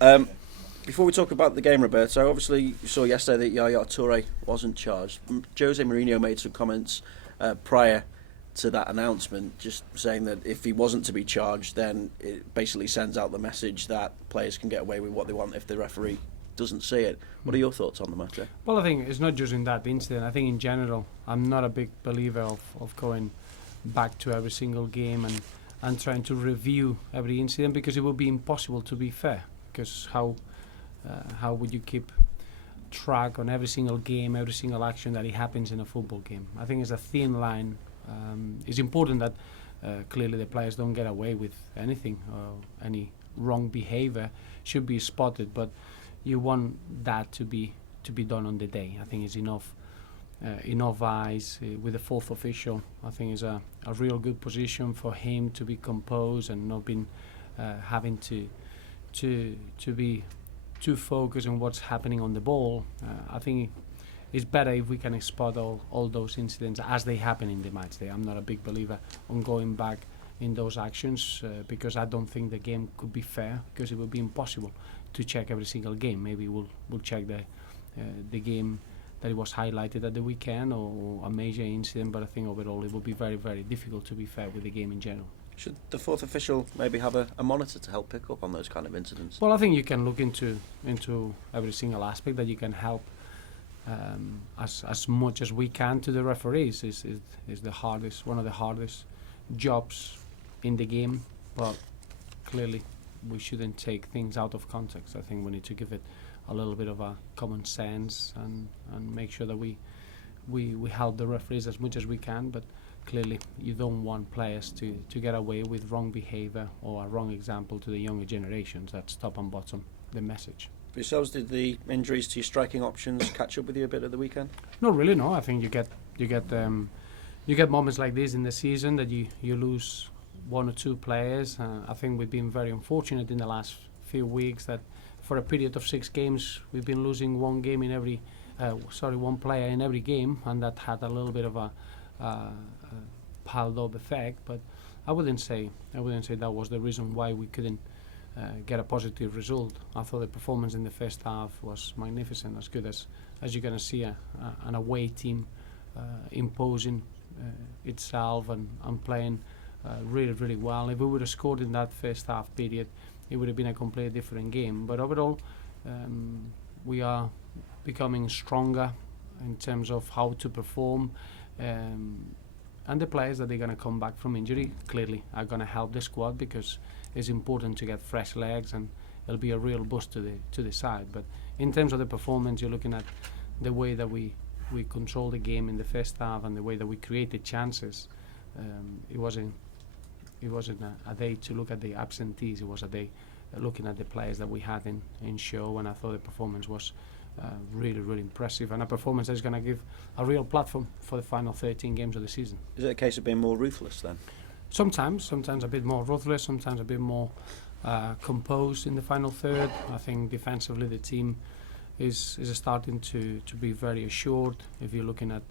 Before we talk about the game, Roberto, obviously you saw yesterday that Yaya Toure wasn't charged. Jose Mourinho made some comments prior to that announcement, just saying that if he wasn't to be charged, then it basically sends out the message that players can get away with what they want if the referee doesn't see it. What are your thoughts on the matter? Well, I think it's not just in that incident. I think in general, I'm not a big believer of going back to every single game and trying to review every incident, because it would be impossible, to be fair. Because how would you keep track on every single game, every single action that happens in a football game? I think it's a thin line. It's important that clearly the players don't get away with anything, or any wrong behaviour should be spotted, but you want that to be done on the day. I think it's enough eyes with the fourth official. I think it's a real good position for him to be composed and not been having to be too focused on what's happening on the ball. I think it's better if we can spot all those incidents as they happen in the match day. I'm not a big believer on going back in those actions because I don't think the game could be fair, because it would be impossible to check every single game. Maybe we'll check the game that it was highlighted at the weekend, or a major incident, but I think overall it will be very, very difficult to be fair with the game in general. Should the fourth official maybe have a monitor to help pick up on those kind of incidents? Well, I think you can look into every single aspect that you can help as much as we can to the referees. Is one of the hardest jobs in the game, but clearly we shouldn't take things out of context. I think we need to give it a little bit of a common sense and make sure that we help the referees as much as we can, but clearly you don't want players to get away with wrong behaviour or a wrong example to the younger generations. That's top and bottom the message. For yourselves, did the injuries to your striking options catch up with you a bit at the weekend? Not really, no. I think you get moments like this in the season that you lose one or two players. I think we've been very unfortunate in the last few weeks that for a period of 6 games we've been losing one player in every game, and that had a little bit of a piled up effect. But I wouldn't say that was the reason why we couldn't get a positive result. I thought the performance in the first half was magnificent, as good as you're going to see an away team imposing itself and playing really, really well. If we would have scored in that first half period, it would have been a completely different game. But overall, we are becoming stronger in terms of how to perform, and the players that are going to come back from injury clearly are going to help the squad, because it's important to get fresh legs, and it'll be a real boost to the side. But in terms of the performance, you're looking at the way that we controlled the game in the first half and the way that we created chances. It wasn't a day to look at the absentees. It was a day looking at the players that we had in show, and I thought the performance was really, really impressive, and a performance that is going to give a real platform for the final 13 games of the season. Is it a case of being more ruthless then? Sometimes a bit more ruthless, sometimes a bit more composed in the final third. I think defensively the team is starting to be very assured. If you're looking at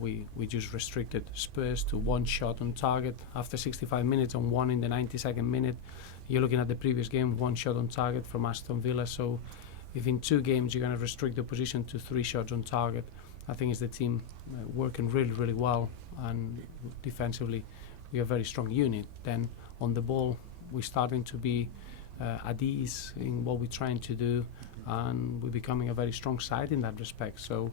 we just restricted Spurs to 1 shot on target after 65 minutes and 1 in the 92nd minute. You're looking at the previous game, 1 shot on target from Aston Villa. So if in 2 games you're going to restrict the opposition to 3 shots on target, I think it's the team working really, really well, and defensively we are a very strong unit. Then on the ball we're starting to be at ease in what we're trying to do, and we're becoming a very strong side in that respect. So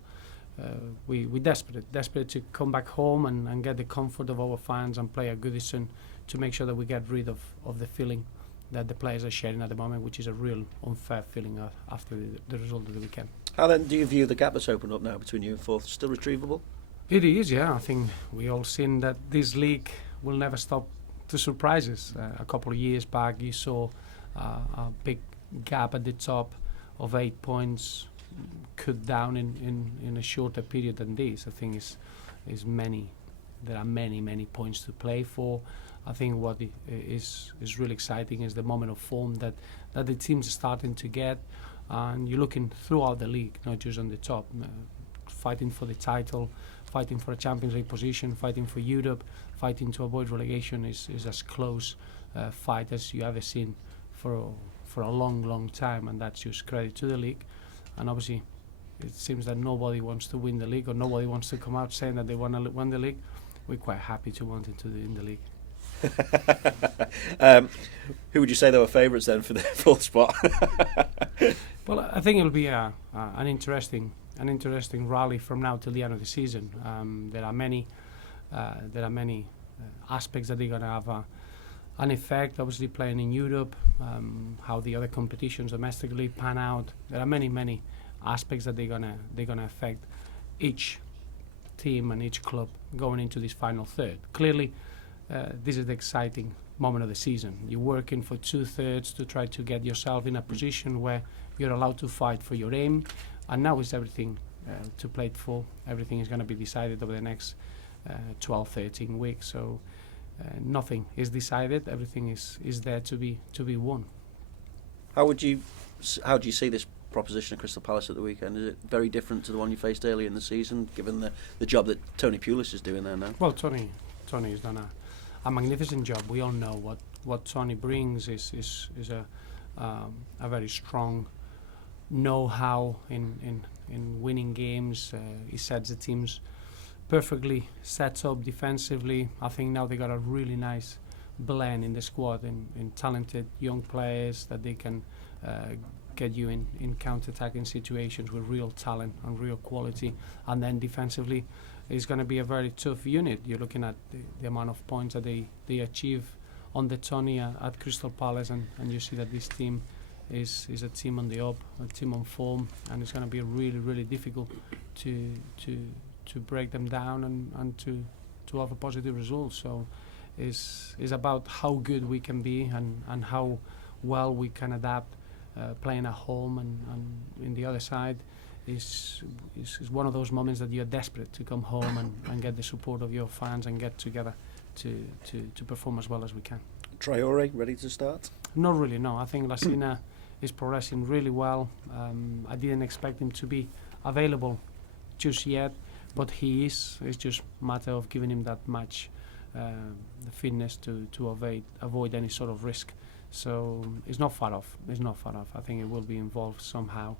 we're desperate to come back home and get the comfort of our fans and play at Goodison to make sure that we get rid of the feeling that the players are sharing at the moment, which is a real unfair feeling after the result of the weekend. How then do you view the gap that's opened up now between you and fourth? Still retrievable? It is, yeah. I think we all seen that this league will never stop to surprise us. A couple of years back you saw a big gap at the top of 8 points cut down in a shorter period than this. I think there are many points to play for. I think what is really exciting is the moment of form that the teams are starting to get, and you're looking throughout the league, not just on the top, fighting for the title, fighting for a Champions League position, fighting for Europe, fighting to avoid relegation is as close fight as you ever seen for for a long time, and that's just credit to the league. And obviously it seems that nobody wants to win the league, or nobody wants to come out saying that they want to win the league. We're quite happy to want it to in the league. Who would you say they were favourites then for the fourth spot? Well, I think it'll be an interesting rally from now till the end of the season. There are many aspects that they're going to have an effect. Obviously, playing in Europe, how the other competitions domestically pan out. There are many aspects that they're gonna affect each team and each club going into this final third. Clearly, this is the exciting moment of the season. You're working for 2/3 to try to get yourself in a position where you're allowed to fight for your aim, and now it's everything to play it for. Everything is going to be decided over the next 12-13 weeks. So nothing is decided. Everything is there to be won. How do you see this proposition of Crystal Palace at the weekend? Is it very different to the one you faced earlier in the season, given the job that Tony Pulis is doing there now? Well, Tony has done a magnificent job. We all know what Tony brings is a very strong know-how in winning games. He sets the teams perfectly set up defensively. I think now they got a really nice blend in the squad in talented young players that they can get you in counter-attacking situations with real talent and real quality. And then defensively, it's going to be a very tough unit. You're looking at the amount of points that they achieve on the Tony at Crystal Palace, and you see that this team is a team on the up, a team on form, and it's going to be really difficult to break them down and to have a positive result. So it's about how good we can be and how well we can adapt playing at home, and in the other side is one of those moments that you're desperate to come home and get the support of your fans and get together to perform as well as we can. Traore ready to start? Not really, no. I think Lassina is progressing really well. I didn't expect him to be available just yet, but he is. It's just a matter of giving him that much the fitness to avoid any sort of risk. So it's not far off. I think it will be involved somehow.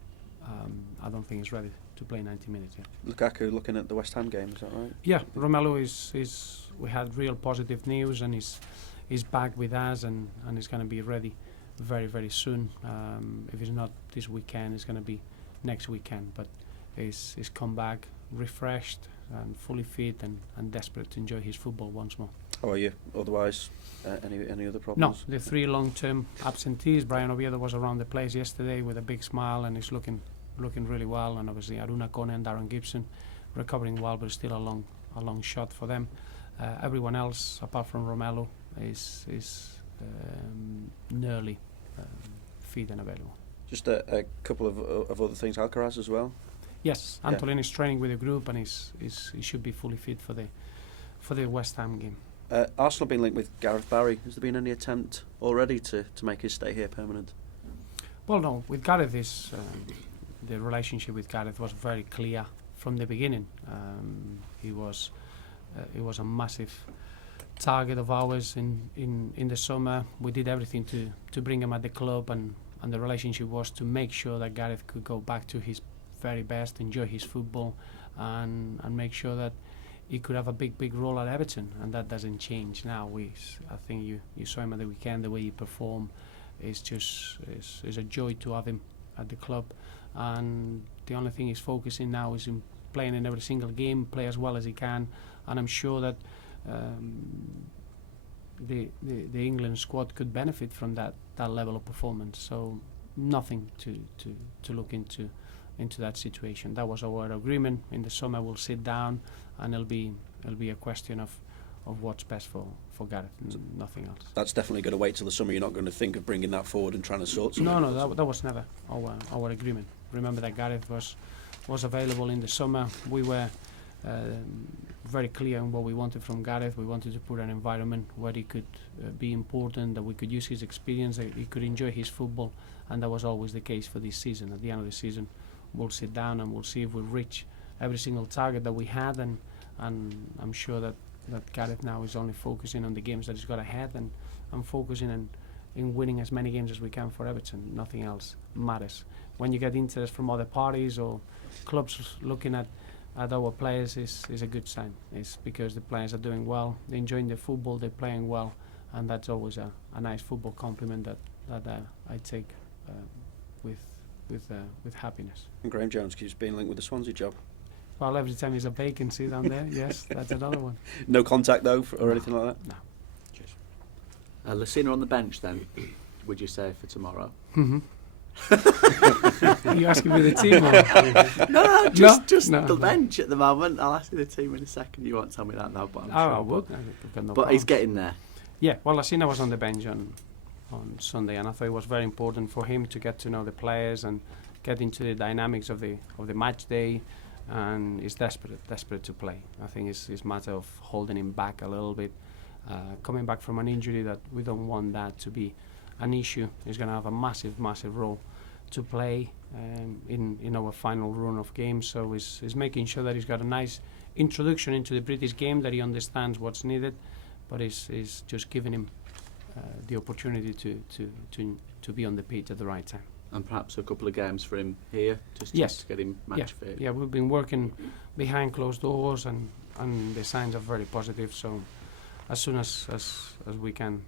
I don't think he's ready to play 90 minutes yet. Lukaku looking at the West Ham game, is that right? Yeah, Romelu is. We had real positive news, and he's back with us, and he's going to be ready very soon. If it's not this weekend, it's going to be next weekend. But he's come back refreshed and fully fit and desperate to enjoy his football once more. How are you? Otherwise, any other problems? No, the three long-term absentees. Brian Oviedo was around the place yesterday with a big smile, and he's looking really well. And obviously Aruna Kone and Darren Gibson recovering well, but still a long shot for them. Everyone else, apart from Romelu, is nearly fit and available. Just a couple of other things. Alcaraz as well. Yes, Antolin is training with the group, and he should be fully fit for the West Ham game. Arsenal have been linked with Gareth Barry. Has there been any attempt already to make his stay here permanent? Well, no. With Gareth, the relationship with Gareth was very clear from the beginning. He was a massive target of ours in the summer. We did everything to bring him at the club, and the relationship was to make sure that Gareth could go back to his very best, enjoy his football, and make sure that he could have a big role at Everton, and that doesn't change now. I think you saw him at the weekend. The way he performed is a joy to have him at the club, and the only thing he's focusing now is in playing in every single game, play as well as he can, and I'm sure that the England squad could benefit from that level of performance. So nothing to look into that situation. That was our agreement. In the summer we'll sit down, and it'll be a question of what's best for Gareth, nothing else. That's definitely going to wait till the summer. You're not going to think of bringing that forward and trying to sort something. No, that was never our agreement. Remember that Gareth was available in the summer. We were very clear on what we wanted from Gareth. We wanted to put an environment where he could be important, that we could use his experience, that he could enjoy his football, and that was always the case for this season. At the end of the season, we'll sit down and we'll see if we reach every single target that we had, and I'm sure that Gareth now is only focusing on the games that he's got ahead and focusing in winning as many games as we can for Everton. Nothing else matters. When you get interest from other parties or clubs looking at our players is a good sign. It's because the players are doing well, they're enjoying the football, they're playing well, and that's always a nice football compliment that I take with happiness. And Graham Jones keeps being linked with the Swansea job. Well, every time there's a vacancy down there, yes, that's another one. No contact though, or anything like that? No. Cheers. Lassina on the bench then, would you say, for tomorrow? Mm-hmm. Are you asking me the team? Or? No, just No. the bench at the moment. I'll ask you the team in a second. You won't tell me that now, but I'm sure. I would. But he's getting there. Yeah, well, Lassina was on the bench on Sunday, and I thought it was very important for him to get to know the players and get into the dynamics of the match day. And he's desperate to play. I think it's a matter of holding him back a little bit, coming back from an injury that we don't want that to be an issue. He's going to have a massive role to play in our final run of games. So he's making sure that he's got a nice introduction into the British game, that he understands what's needed, but he's just giving him the opportunity to be on the pitch at the right time. And perhaps a couple of games for him here, just to get him match fit. Yeah, we've been working behind closed doors, and the signs are very positive. So as soon as we can,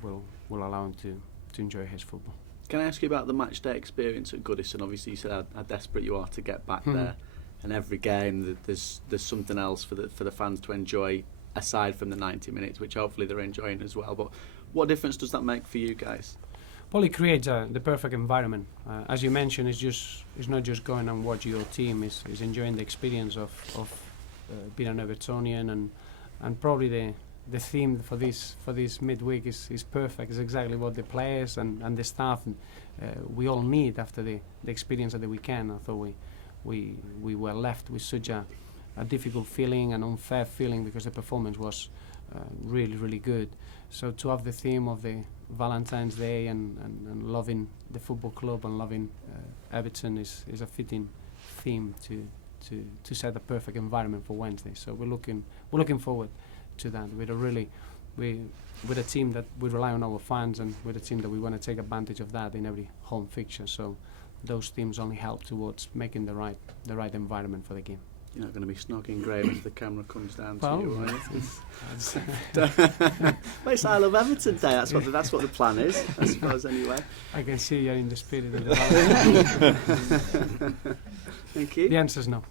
we'll allow him to enjoy his football. Can I ask you about the match day experience at Goodison? Obviously, you said how desperate you are to get back there, and every game there's something else for the fans to enjoy aside from the 90 minutes, which hopefully they're enjoying as well. But what difference does that make for you guys? Well, it creates the perfect environment. As you mentioned, it's not just going and watching your team. It's enjoying the experience of being an Evertonian, and probably the theme for this midweek is perfect. It's exactly what the players and the staff we all need after the experience of the weekend. I thought we were left with such a difficult feeling, an unfair feeling, because the performance was really good. So to have the theme of the Valentine's Day and loving the football club and loving Everton is a fitting theme to set a perfect environment for Wednesday. So we're looking forward to that. With a team that we rely on our fans, and with a team that we want to take advantage of that in every home fixture. So those themes only help towards making the right environment for the game. You're not going to be snogging Graham as the camera comes down to you, are you? Well, it's I Love Everton Day. That's what the plan is, I suppose. Anyway, I can see you're in the spirit of the Thank you. The answer's no.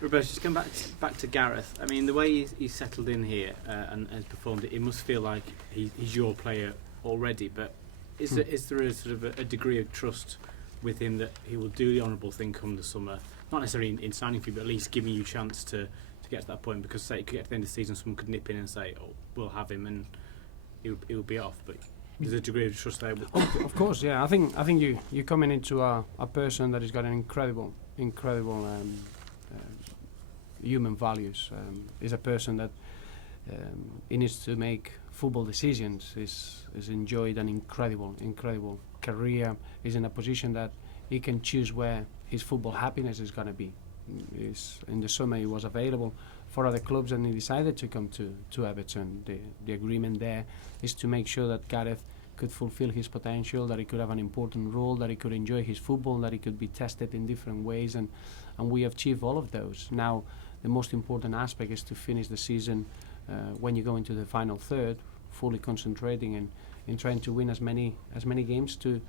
Roberto, just come back to Gareth. I mean, the way he's settled in here and has performed, it must feel like he's your player already. But is there a sort of a degree of trust with him that he will do the honourable thing come the summer? Not necessarily in signing for you, but at least giving you a chance to get to that point. Because say it could get to the end of the season, someone could nip in and say, "Oh, we'll have him," and he'll be off. But there's a degree of trust there. Of course, yeah. I think you're coming into a person that has got an incredible human values. Is a person that he needs to make football decisions. Is enjoyed an incredible career. Is in a position that he can choose where his football happiness is going to be. In the summer he was available for other clubs, and he decided to come to Everton. The agreement there is to make sure that Gareth could fulfill his potential, that he could have an important role, that he could enjoy his football, that he could be tested in different ways, and we achieved all of those. Now the most important aspect is to finish the season when you go into the final third, fully concentrating in trying to win as many games to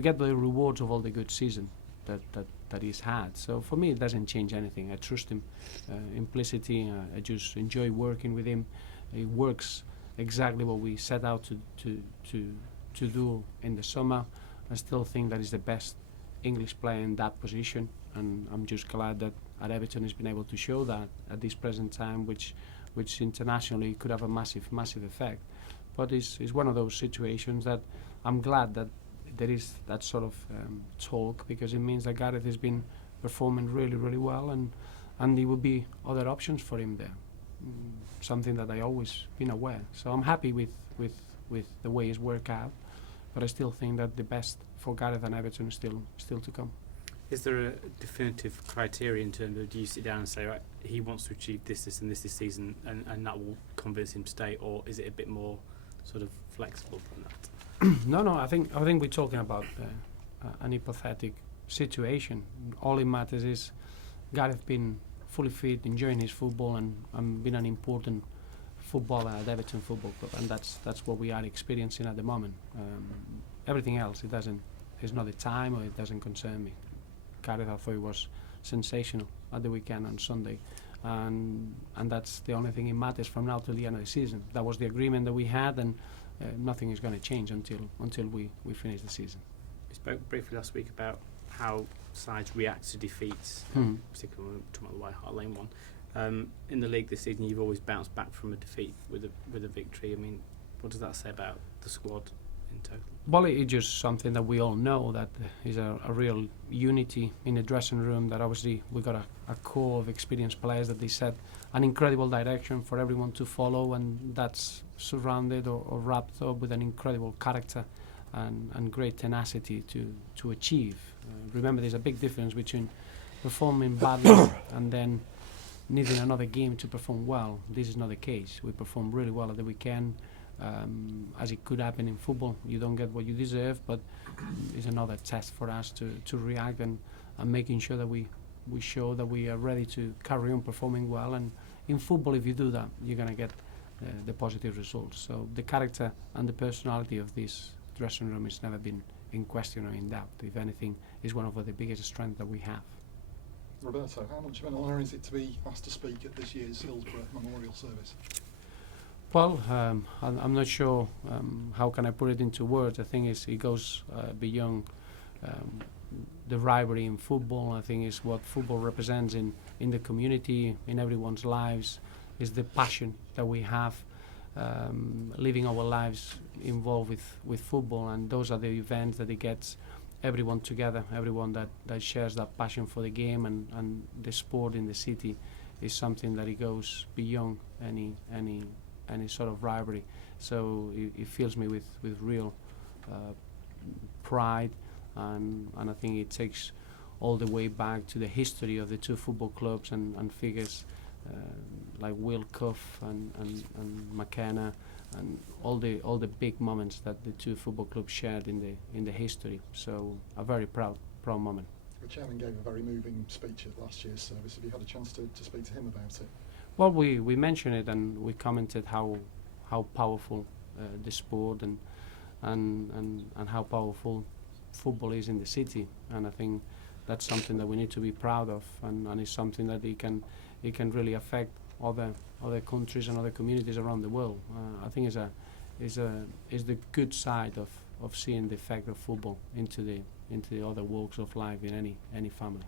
get the rewards of all the good season that he's had. So for me, it doesn't change anything. I trust him implicitly. I just enjoy working with him. He works exactly what we set out to do in the summer. I still think that he's the best English player in that position, and I'm just glad that at Everton he's been able to show that at this present time, which internationally could have a massive effect. But it's one of those situations that I'm glad that there is that sort of talk, because it means that Gareth has been performing really well, and there will be other options for him there. Something that I always been aware. So I'm happy with the way he's worked out, but I still think that the best for Gareth and Everton is still to come. Is there a definitive criteria in terms of, do you sit down and say, right, he wants to achieve this and this season, and that will convince him to stay, or is it a bit more sort of flexible from that? No, I think we're talking about an hypothetical situation. All it matters is Gareth being fully fit, enjoying his football, and being an important footballer at Everton Football Club, and that's what we are experiencing at the moment. Everything else, it's not the time, or it doesn't concern me. Gareth, I thought, was sensational at the weekend on Sunday, and that's the only thing that matters from now till the end of the season. That was the agreement that we had, and nothing is going to change until we finish the season. We spoke briefly last week about how sides react to defeats, particularly when we're talking about the White Hart Lane one. In the league this season, you've always bounced back from a defeat with a victory. I mean, what does that say about the squad in total? Well, it's just something that we all know, that is a real unity in the dressing room, that obviously we got a core of experienced players that they set an incredible direction for everyone to follow, and that's surrounded or wrapped up with an incredible character and great tenacity to achieve. Remember, there's a big difference between performing badly and then needing another game to perform well. This is not the case. We performed really well at the weekend. As it could happen in football, you don't get what you deserve, but it's another test for us to react and making sure that we show that we are ready to carry on performing well. And in football, if you do that, you're going to get the positive results. So the character and the personality of this dressing room has never been in question or in doubt. If anything, is one of the biggest strengths that we have. Roberto, how much of an honour is it to be asked to speak at this year's Hillsborough Memorial Service? Well, I'm not sure how can I put it into words. I think it goes beyond the rivalry in football. I think it's what football represents in the community, in everyone's lives, is the passion that we have, living our lives involved with football, and those are the events that it gets everyone together, everyone that shares that passion for the game and the sport in the city is something that it goes beyond any sort of rivalry. So it fills me with real pride, and I think it takes all the way back to the history of the two football clubs and figures like Will Cuff and McKenna, and all the big moments that the two football clubs shared in the history. So a very proud moment. The chairman gave a very moving speech at last year's service. Have you had a chance to speak to him about it? Well, we mentioned it, and we commented how powerful the sport and how powerful football is in the city, and I think that's something that we need to be proud of, and it's something that it can really affect other countries and other communities around the world. I think is the good side of seeing the effect of football into the other walks of life in any family.